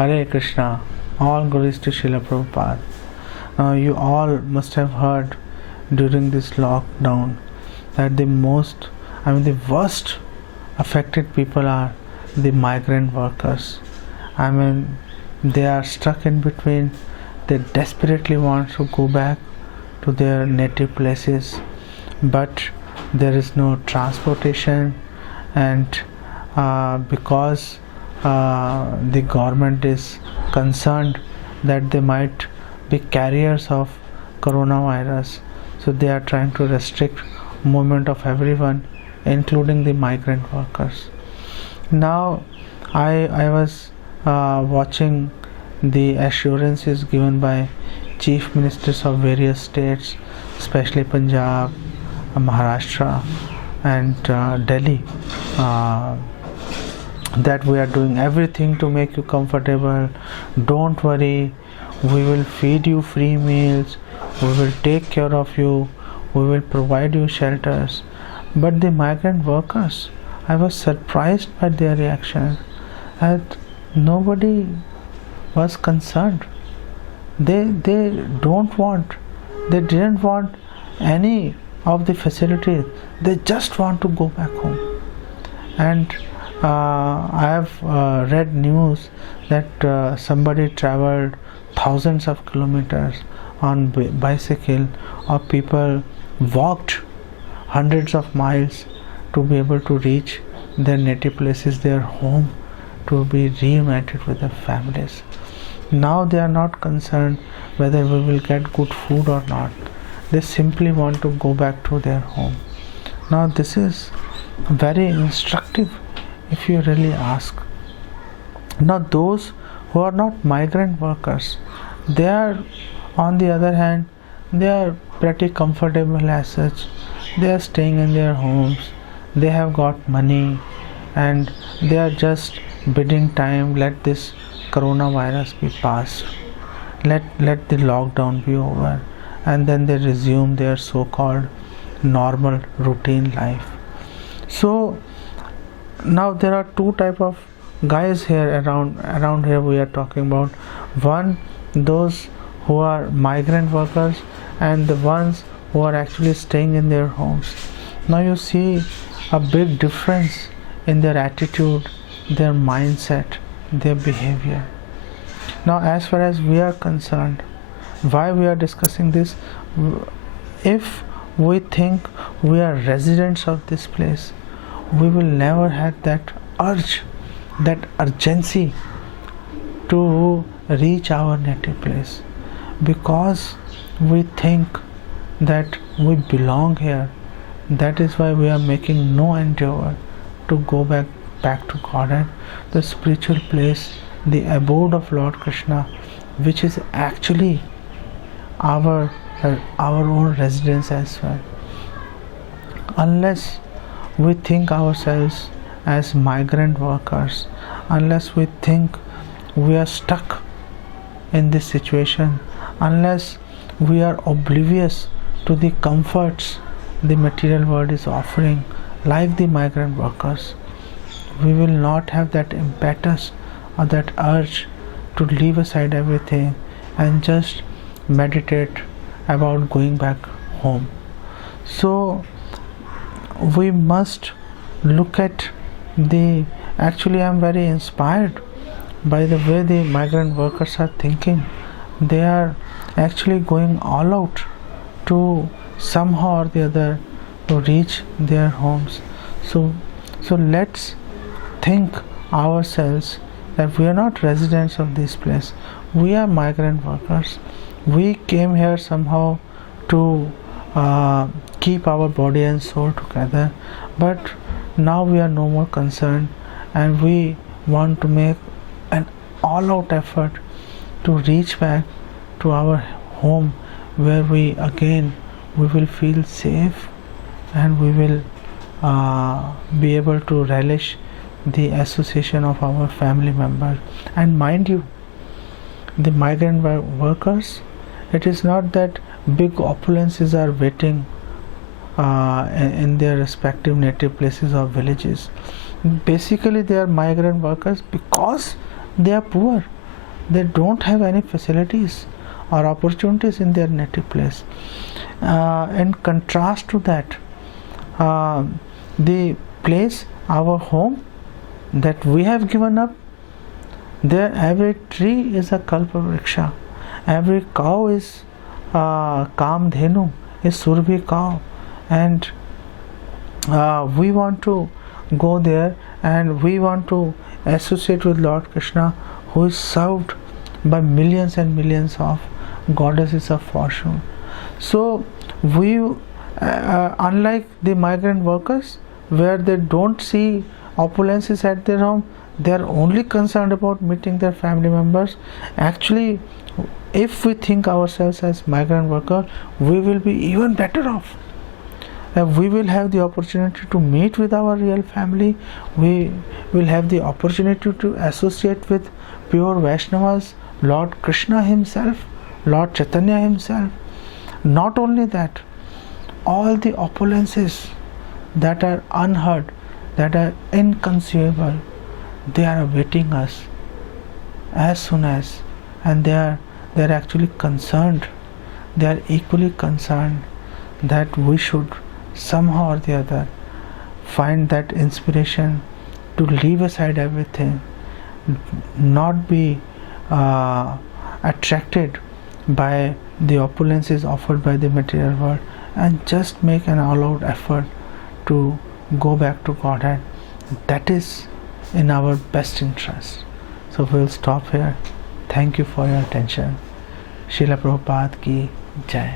Hare Krishna, all glories to Srila Prabhupada. Now, you all must have heard during this lockdown that the worst affected people are the migrant workers. They are stuck in between. They desperately want to go back to their native places, but there is no transportation, and because the government is concerned that they might be carriers of coronavirus, so they are trying to restrict movement of everyone, including the migrant workers. Now I was watching the assurances given by chief ministers of various states, especially Punjab, Maharashtra and Delhi, that we are doing everything to make you comfortable. Don't worry, we will feed you free meals, we will take care of you, we will provide you shelters. But the migrant workers, I was surprised by their reaction, that nobody was concerned. They didn't want any of the facilities. They just want to go back home. And I have read news that somebody traveled thousands of kilometers on bicycle, or people walked hundreds of miles to be able to reach their native places, their home, to be reunited with their families. Now they are not concerned whether we will get good food or not. They simply want to go back to their home. Now this is very instructive if you really ask. Now those who are not migrant workers, they are, on the other hand, they are pretty comfortable as such. They are staying in their homes, they have got money, and they are just bidding time, let this coronavirus be past, let the lockdown be over, and then they resume their so-called normal routine life. So now there are two type of guys here around here we are talking about. One, those who are migrant workers, and the ones who are actually staying in their homes. Now you see a big difference in their attitude, their mindset, their behavior. Now as far as we are concerned, why we are discussing this, if we think we are residents of this place, we will never have that urge, that urgency to reach our native place, because we think that we belong here. That is why we are making no endeavor to go back to Godhead, the spiritual place, the abode of Lord Krishna, which is actually our own residence as well. Unless we think ourselves as migrant workers, unless we think we are stuck in this situation, unless we are oblivious to the comforts the material world is offering, like the migrant workers, we will not have that impetus or that urge to leave aside everything and just meditate about going back home. So we must look at actually I'm very inspired by the way the migrant workers are thinking. They are actually going all out to somehow or the other to reach their homes. So let's think ourselves that we are not residents of this place. We are migrant workers. We came here somehow to keep our body and soul together, but now we are no more concerned, and we want to make an all-out effort to reach back to our home, where we will feel safe, and we will be able to relish the association of our family members. And mind you, the migrant workers, it is not that big opulences are waiting in their respective native places or villages. Basically they are migrant workers because they are poor. they don't have any facilities or opportunities in their native place. In contrast to that, the place, our home that we have given up, there every tree is a kalpavriksha, every cow is Kamdhenu, is Surabhi cow, and we want to go there and we want to associate with Lord Krishna, who is served by millions and millions of goddesses of fortune. So we, unlike the migrant workers, where they don't see opulences at their home, they are only concerned about meeting their family members. Actually, if we think ourselves as migrant workers, we will be even better off. We will have the opportunity to meet with our real family. We will have the opportunity to associate with pure Vaishnavas, Lord Krishna himself, Lord Chaitanya himself. Not only that, all the opulences that are unheard, that are inconceivable, they are awaiting us as soon as, and they are actually concerned, they are equally concerned that we should somehow or the other find that inspiration to leave aside everything, not be attracted by the opulences offered by the material world, and just make an all-out effort to go back to Godhead. That is in our best interest. So we'll stop here. Thank you for your attention. Srila Prabhupada ki Jai.